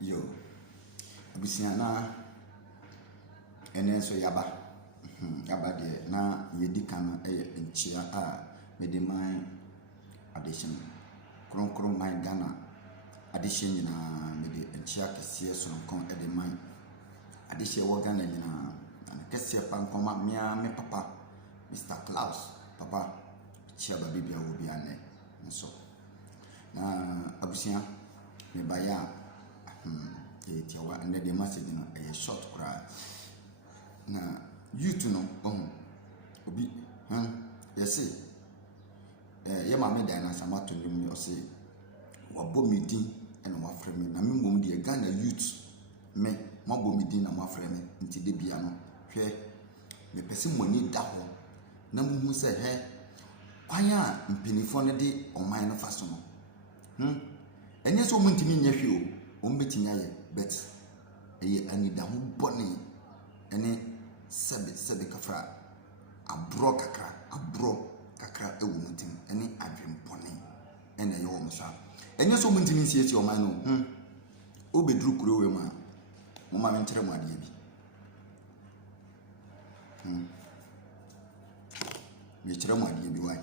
Yo, abusiana ene so yaba. Yaba de na yedi kan enchia a mede man addition. Kron man Ghana addition nyina mede enchia kese so nkon ede man. Addition wo Ghana nyina kese pa nkoma mia me papa Mr. Klaus papa chia ba bibia wo bia ne nso. Na abusia me baya tiawa and the message no a short cry na youth no obi yes ye ma me dan na samato nim yo say wabo me din and wa frɛ me na me mom de Ghana youth me mabo me din na ma frɛ me nti de bia no hwɛ me pese moni da ho na mu hu sɛ kwan a mpinifo no de ɔman no fa so no enye so mu ntimi nya hwe o mbetinya ye bet eye anida ho bone ene sebe kafra abro kakra ewu mutim ene adwempone ene ye wo msa enye so mu ntimi nsie o man no obedru kuro we ma mo ma mentere mo ade bi me kire mo ade bi wai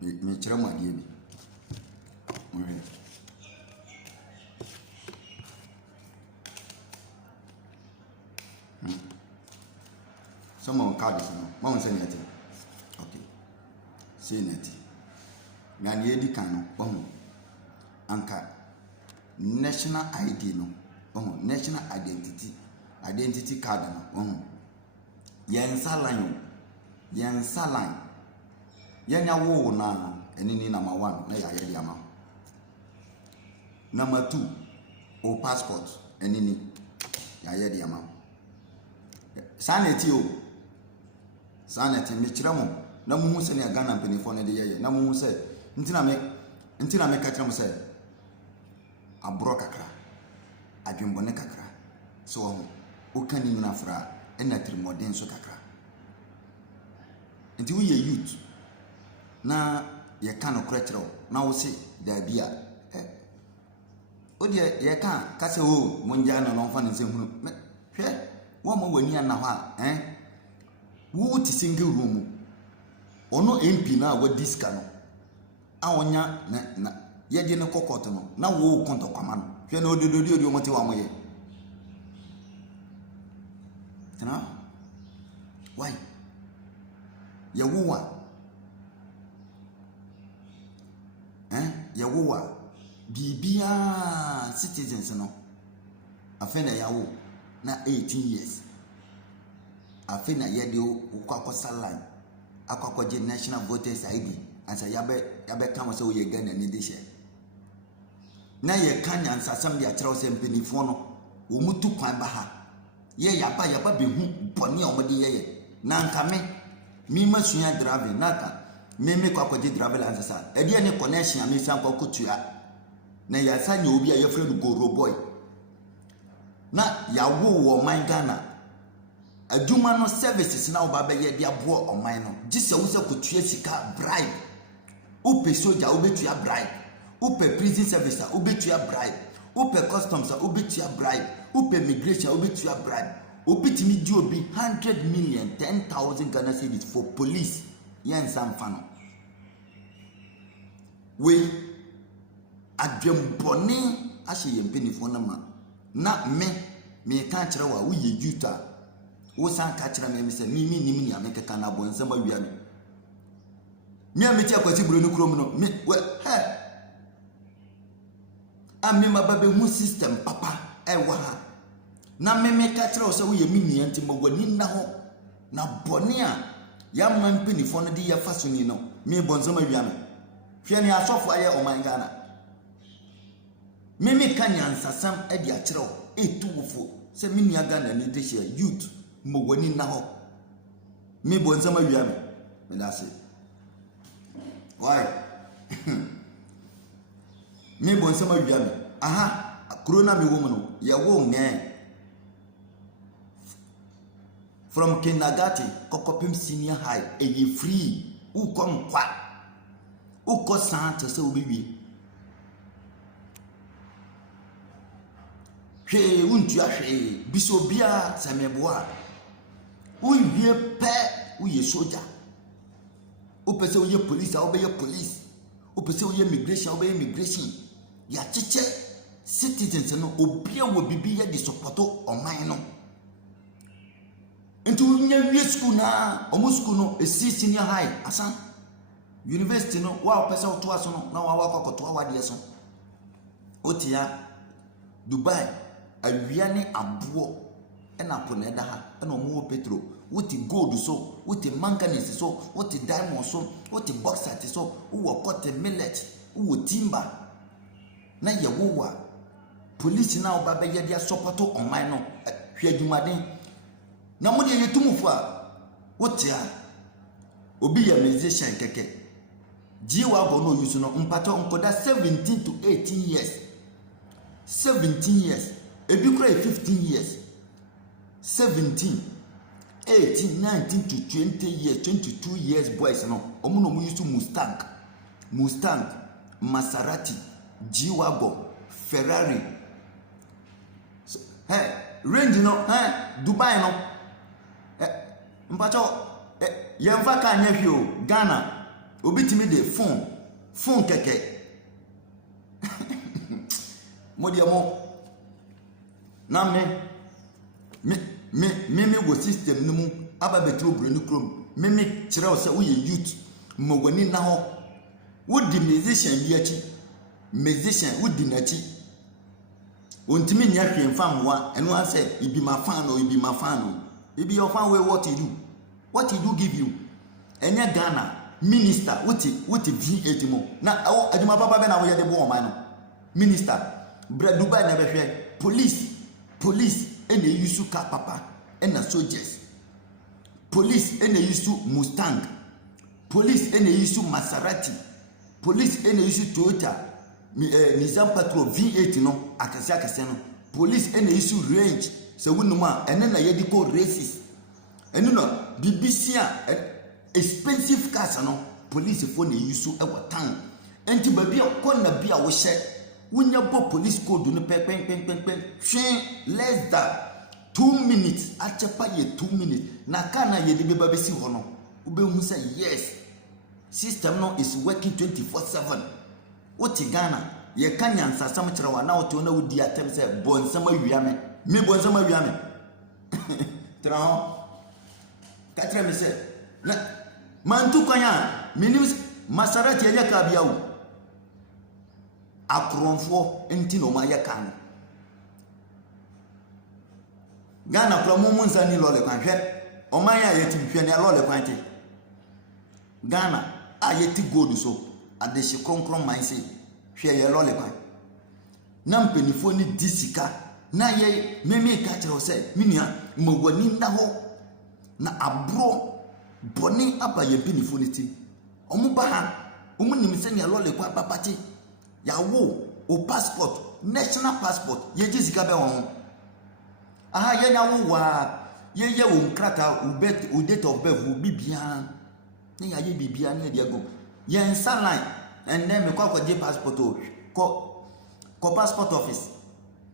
me kire mo ade bi Someone card is no. Mama say net. Okay. Say net. Na ye di kan no. Anka national ID no. National identity card no. Yensa line. Yenya wo na enini number 1 na ya ye ama. Number 2, o passport enini ya ye de ama. Saneti o. Saneti mi kire mo na mu hu se ne Ghana mpanifo ne de ye na mu hu se ntina me ka kire mo se abro kakra adwembone kakra so o kan ni na fra ena trimodern so kakra. Nti wo ye youth na ye kan no kra kire o na wo se da bia Odi ye kan ka se o monja no no fa ne se hunu hwe wo ma wani ana ha wo ti single room ono MP na wa diska no a wonya na ye de ne kokoto no na wo konto kwama no hwe na odododi o mote wa moye tana why ye wo bibia citizens no afena yawo na 18 years afena yede ukwa salan akwakoje national voters ID ansa yabe kan so ye Ghana ni de she na ye kan ansasam de akyerɛw sɛ mpanifo no wo mutu kwan ba ha ye yaba be hu bɔne a ɔmode ye na nka me masua driving naka me kwakoje driving ansasa ɛde ne connection me san kwakotua na ya sanya obi a yefre no Goro boy na ya wo man Ghana adwuma no services na oba be ye de abo oman no gise wo se kotua sika bribe upe soldier obetua bribe upe prison service obetua bribe upe customs obetua bribe upe immigration obetua bribe obitimi di obi 100 million 10,000 Ghana cedis for police yen samfano we adwembone ahye ye mpenifo na ma na me ka kire wa wo ye juta wo san ka kire me se mi nim ni ameka na bonsam awia me ameti akwati buru no krom no me ami mababe hu system papa wa ha na me ka kire wo se wo ye mi ni anti magwani na ho na bone a ya man mpenifo no de ya fasoni no me bonsam awia me hwe ne asofo aye oman Ghana Mimi kanya nsasam edi akyerɛw etuwofo sɛ mini Ghana ni de hye youth mogwani na ho me bonzam awia me da se why me bonzam awia me aha corona me wo mu no ye wo nge from kindergarten kokopim senior high eye free u kom kwa u ko san to se obibi hwee wontua hwee biso bia semeboa uwie pe uye soldier opese uye police a obeye police opese uye immigration obeye immigration ya chiche citizens no obia wo bibi ye di supporto oman no enti unya wie school na omo school no esi senior high asan university no wa opese oto aso no na wa kwakoto awade so otia Dubai awia ne abo na pona da ha na omo petro wuti gold so wuti manganese so wuti diamond so wuti bauxite so wo cotton millet wo timber na ye wowa police na oba be ye dia support online no hwadumaden na mo de yetumufo a wuti a obi ya musician keke jiwa go no use no mpato nkoda 17 to 18 years 17 years ebi kura 15 years 17 18 19 to 20 years 22 years boys no omo no use Mustang Maserati G-Wagon Ferrari so, range no Dubai no mpacho yemfa ka nya hwio Ghana obitimi de phone keke modiamo na me go system no mu aba betro brenu krom me kire o se wo ye youth mogwani na ho wo di musician bi achi musician wo di na chi ontimi nya hwe mfam wa eno ha se ibi ma fan no ibi your fan way what you do give you enya Ghana minister wuti V8 mo na awo aduma baba be na wo ye de bo o man no minister bra Dubai na be hwe police ene yusu ka papa ena soldiers police ene yusu Mustang police ene yusu Maserati police ene yusu Toyota Nissan Patrol V8 no akase no police ene yusu Range se wunuma ene na yedi ko races ene no BBC expensive cars no police for ne yusu e watan enti ba bia ko na bia wo hye wunya bo police code no pen less than 2 minutes achepa ye 2 minutes na kana ye de beba besi ho no ubehu say yes system no is working 24/7 oti Ghana ye kanya nsasam kire wa na oto na wudi atem say bonsam awiame me bonsam awiame tra ho katra me say na mantu kwanya minim Maserati ye ka bia wo akronfo enti no ma yakan Ghana promo munza ni lole kwan hwe o man ya yeti hwe ne lole kwan te Ghana ayeti gold so adeshi konkron man se hwe ye lole kwan na mpenifo ni disika na ye meme ka kire se minia mogwani na ho na abro boni apa ye mpenifo ni ti omu ba ha omu nimse ne lole kwan papati yawo o passport national passport ye jisika be won aha ye nyawo wa ye wo nkrata u date of birth u bibia ne ya ye bibia ne dia go ye nsa line and then me kwa je passport o ko passport office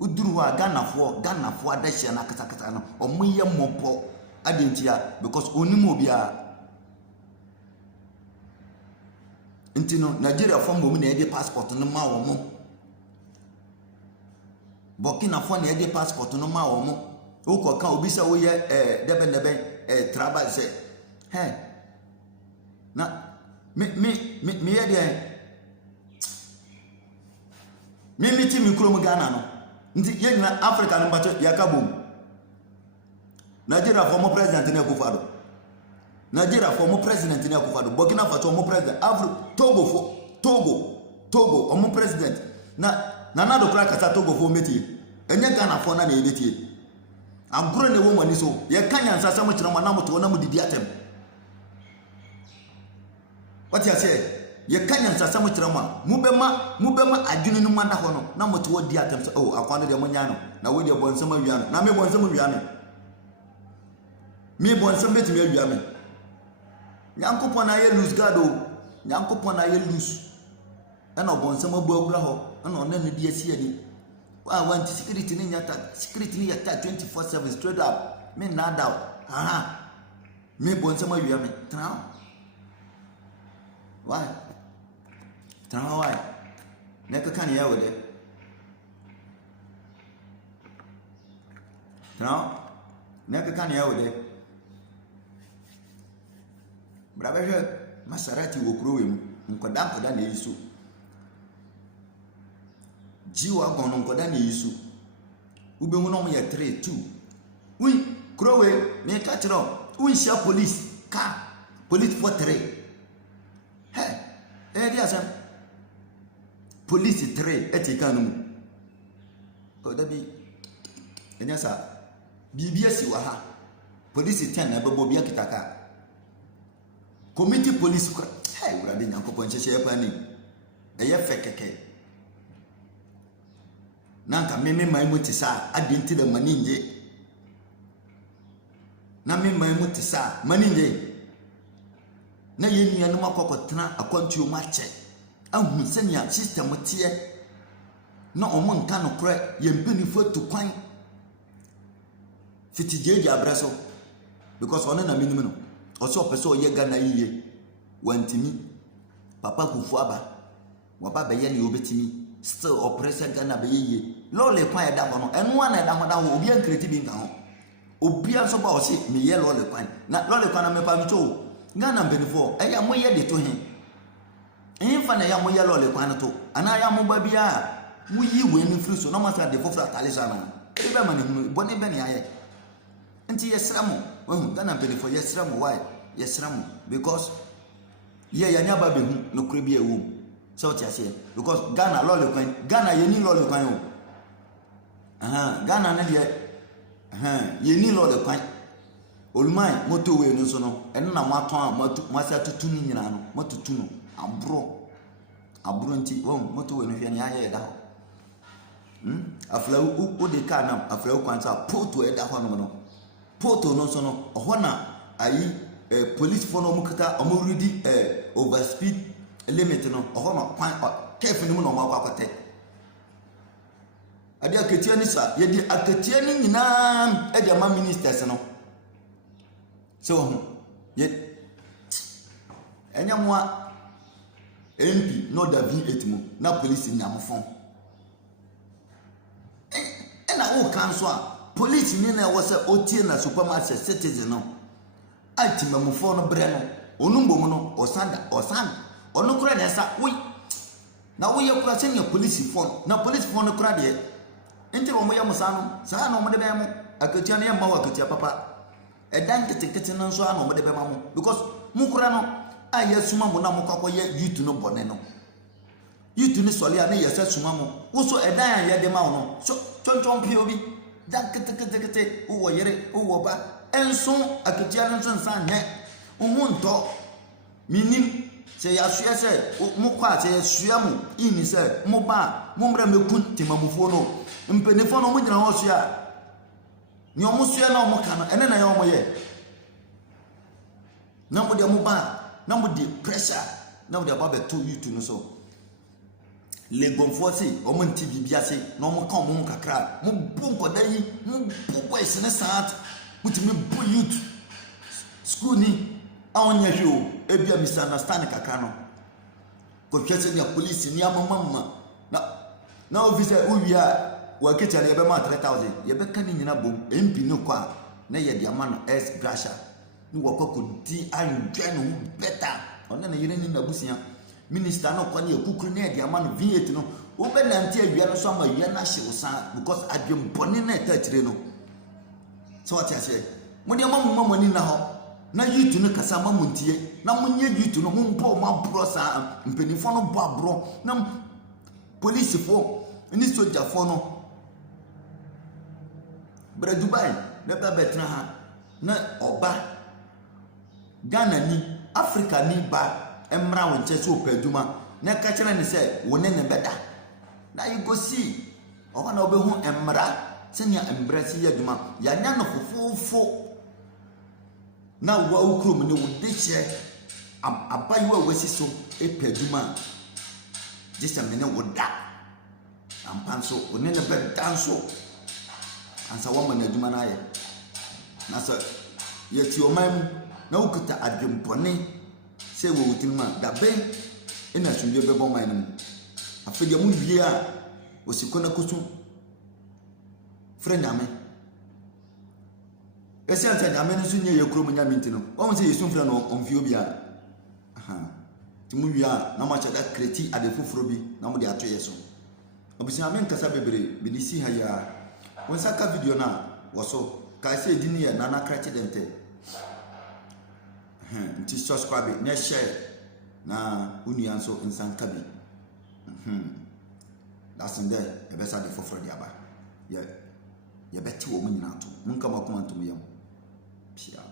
uduru wa Ghana fo adahia na kata no omoye mopo adentia because onimo bia Intino Nigeria form mo na e passport no ma wo mo Burkina Faso na e passport no ma wo mo wo ko ka obi se wo ye debe travel se na me ye de me ti mi kuro mo Ghana no nti ye nyina Africa no bacho ya ka bom Nigeria former president na Akufo-Addo Nigeria former president ni Akufo-Addo Burkina Faso former president Togo former president na do kra kasa Togo fo metie enye Ghana fo na ebetie agro ne wo mani so ye kanya nsasa mo kire mo na moto na mo didi atem what you say ye kanya nsasa mo kire mo mubema adwene no manda ho no na moto wo di atem so akwano de mo nya no na wo de bonsam awia no na me bonsam awia me bonsam betimi awia me Nyankopon na ye lose God o Nyankopon na ye lose ana obonsam abu agura ho ana ona ne di asi ani I want security in your security in your 24/7 straight up. Me not doubt. Me born somewhere you are me. Why? Why? Never can hear with it. Never can hear with it. Brother, Maserati will grow him. Nkoda na Yesu. Jiwa gono nkoda na Yesu. Ube mu no ye 3 2. We krowe me ka kiro. We share police car. Police for 3. Hey, dia sam. Police 3 etika no mu. Ko da bi enya sa bibia si wa ha. Police 10 na bebo bia kitaka. Committee police kwa. Hey, urade nyankopon cheshe pa ni. Eye fekeke. Nanka meme mai mutisa adinti da maninje. Na meme mai mutisa maninje. Na yenu anu makokotena akwantu ma che. Ahu senya system tie. Na omo nka no kore ye mpanifo to kwan. Fitijeje abraso because one na minimum no. Oso peso ye Ghana yiye wantimi papa kufu aba waba be ye ne obetimi still oppressor Ghana be yiye lole kwan e da ho no eno na da ho da ho obi an kreti bi nka ho obi an so ba o se me ye lole kwan na lole kwan na me pa mi to Ghana benefo e ya mo ye de to he enfa na ya mo ye lole kwan to ana ya mo ba bia wuyi we ni free so no matter the fofra talisa na e be ma ne hunu boni be ne aye nti yesramo Ghana benefo yesramo why yesramo because ye ya nya ba be hu no kure bi ewu so what you say because Ghana lole kwan Ghana ye ni lole kwan o Ghana na de ye ni lole kwan olumai moto we no so no eno na maton masa tutu ni nyina no matutu no abro nti moto we no hwe ni aye da ho afla u de ka na afla kwan sa poto e da ho no poto no so no ohona ayi police for no mukata omuridi overspeed limit no ohona kwan careful ni mu no makwakote ade akatia ni sa ye di akatia ni nyina e de ma ministers no so ye enyamwa MP no da V8 mu na police nyamfon na wo kanso a police ni na wo se otie na supermarket citizen no atimamufo no bre no onumbom no osanda onu kura na sa we na wo ye kura se ne police phone na police phone no kura de enti wo mo ye musa no sa na mo de be mo akatia na ye ma wa akatia papa edan ketekete no so na mo de be ma mo because mu kura no aye suma mo na mo kwakoye youth no bone no youth ni sole a na ye se suma mo wo so edan ya de ma wo no so chonchon pio bi dan kete wo yere wo ba enso akatia no so nsan ne ohunto minim se ya hwe se mo kwa se hwe mo ini se mo ba mo mra mekun timamufo no mpenefo no mo gyina ho hwe a ni omo hwe na omo ka no ene na ye omo ye na mo de mo ba na mo de pressure na mo de ba be to YouTube no so le gonfosi omo nti bibia se na omo ka omo kakra mo bu nkoda yi mo bu boys ne saat mo ti me bu youth school ni awon ye hwe o ebia misunderstand kakra no ko hwese ni police ni amamama na officer uwia wa kecha ye be ma 3000 ye be ka ni nyina bom MP no kwa na ye de ama no s grasha ni wakoko di andwe no better ona na yire ni na busia minister no kwa ni ekukuru na ye de ama no V8 no wo be nanti awia no so ama awia na hyewosa because adwem bone na etachire no so what you say mo de mamma ni na ho na youth no kasa mamuntie na munye youth no mumpo mabro sa mpenifo no bo abro na police fo ni soldier fo no bra Dubai na ba betra ha na oba Ghana ni Africa ni ba emra wonche so paduma na ka kire ne se wone ne beda na you go see o na obehu emra senya emra si yaduma ya nya no fofofo na wa ukrom ne wodehye abayiwa wasiso epaduma jisa mene woda ampanso one ne bedanso ansa wo man adwuma na ye na so ye ti oman na ukuta adwempone se wo wutinma da ben ina sunje bebo man no afede mu wie a osikona kusu friend ame ese ante ame no sunye ye kuro mu nya minti no wo se yesu friend no onfio bia ti mu wie a na ma chada kreti ade foforo bi na mo de ato yeso obisi ame nkasa bebre bi di si ha ya won saka video na woso ka se di ni ye nana krati dente nti subscribe na share na unian so nsanka bi that's in there e be sa de foforo di aba ye beti wo mu nyina to mun kama kuma ntum yam pia